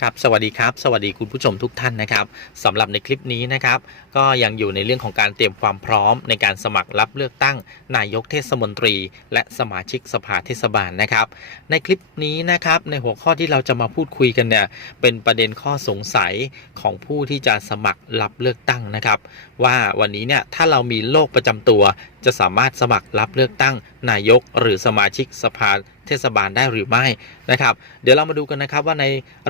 ครับสวัสดีครับ สวัสดีคุณผู้ชมทุกท่านนะครับสำหรับในคลิปนี้นะครับ ก็ยังอยู่ในเรื่องของการเตรียมความพร้อมในการสมัครรับเลือกตั้ง นายกเทศมนตรี และสมาชิกสภาเทศบาลนะครับ ในคลิปนี้นะครับในหัวข้อที่เราจะมาพูดคุยกันเนี่ยเป็นประเด็นข้อสงสัยของผู้ที่จะสมัครรับเลือกตั้งนะครับ ว่าวันนี้เนี่ยถ้าเรามีโรคประจำตัวจะสามารถสมัครรับเลือกตั้ง นายกหรือสมาชิกสภาเทศบาลได้หรือไม่นะครับ เดี๋ยวเรามาดูกันนะครับว่าใน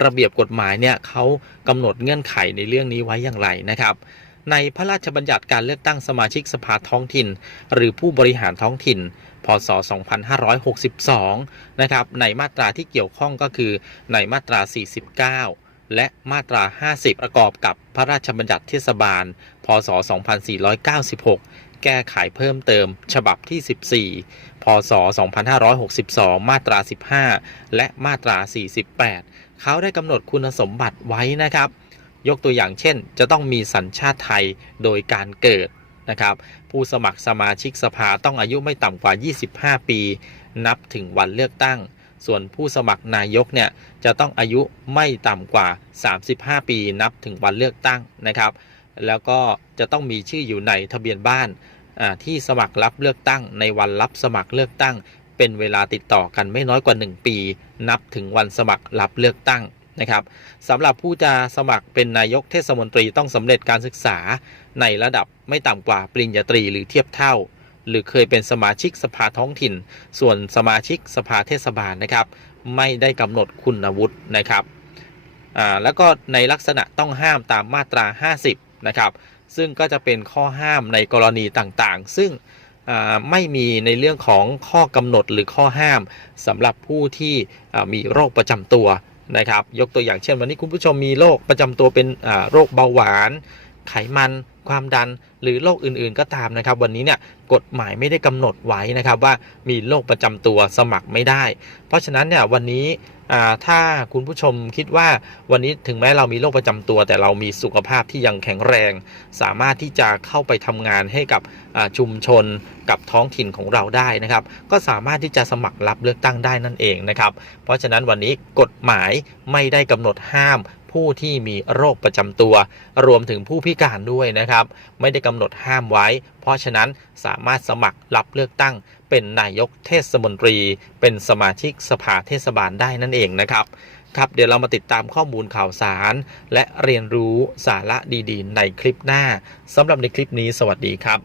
ระเบียบกฎหมายเนี่ยเขากำหนดเงื่อนไขในเรื่องนี้ไว้อย่างไรนะครับ ในพระราชบัญญัติการเลือกตั้งสมาชิกสภาท้องถิ่น หรือผู้บริหารท้องถิ่นพศ 2562 นะครับ ในมาตราที่เกี่ยวข้องก็คือในมาตรา 49 และมาตรา 50 ประกอบกับพระราชบัญญัติเทศบาล พศ 2496 แก้ไขเพิ่มเติม ฉบับที่ 14 พศ 2562 มาตรา 15 และมาตรา 48 เขาได้กำหนดคุณสมบัติไว้นะครับ ยกตัวอย่างเช่น จะต้องมีสัญชาติไทยโดยการเกิดนะครับ ผู้สมัครสมาชิกสภาต้องอายุไม่ต่ำกว่า 25 ปี นับถึงวันเลือกตั้ง ส่วนผู้สมัครนายกเนี่ยจะต้องอายุไม่ต่ำกว่า 35 ปี นับถึงวันเลือกตั้งนะครับ แล้วก็จะต้องมีชื่ออยู่ในทะเบียนบ้านที่สมัครรับเลือกตั้ง ในวันรับสมัครเลือกตั้ง เป็นเวลาติดต่อกันไม่น้อยกว่า 1 ปี นับถึงวันสมัครรับเลือกตั้งนะครับสำหรับผู้จะสมัครเป็นนายกเทศมนตรีต้องสำเร็จการศึกษา ในระดับไม่ต่ำกว่าปริญญาตรีหรือเทียบเท่า หรือเคยเป็นสมาชิกสภาท้องถิ่น ส่วนสมาชิกสภาเทศบาลนะครับ ไม่ได้กำหนดคุณวุฒินะครับแล้วก็ในลักษณะต้องห้ามตามมาตรา 50 นะครับ ซึ่งก็จะเป็นข้อห้ามในกรณีต่างๆ ซึ่งไม่มีในเรื่องของข้อกำหนดหรือข้อห้ามสำหรับผู้ที่มีโรคประจำตัวนะครับ ยกตัวอย่างเช่น วันนี้คุณผู้ชมมีโรคประจำตัวเป็นโรคเบาหวาน ไขมันความดันหรือโรคอื่น ๆ ก็ตามนะครับ วันนี้เนี่ยกฎหมายไม่ได้กำหนดไว้นะครับว่ามีโรคประจำตัวสมัครไม่ได้ เพราะฉะนั้นเนี่ยวันนี้ถ้าคุณผู้ชมคิดว่าวันนี้ถึงแม้เรามีโรคประจำตัว แต่เรามีสุขภาพที่ยังแข็งแรง สามารถที่จะเข้าไปทำงานให้กับชุมชนกับท้องถิ่นของเราได้นะครับ ก็สามารถที่จะสมัครรับเลือกตั้งได้นั่นเองนะครับ เพราะฉะนั้นวันนี้กฎหมายไม่ได้กำหนดห้าม ผู้ที่มีโรคประจำตัว รวมถึงผู้พิการด้วยนะครับ ไม่ได้กำหนดห้ามไว้ เพราะฉะนั้นสามารถสมัครรับเลือกตั้ง เป็นนายกเทศมนตรี เป็นสมาชิกสภาเทศบาลได้นั่นเองนะครับครับเดี๋ยวเรามาติดตามข้อมูลข่าวสาร และเรียนรู้สาระดีๆ ในคลิปหน้าสำหรับในคลิปนี้สวัสดีครับ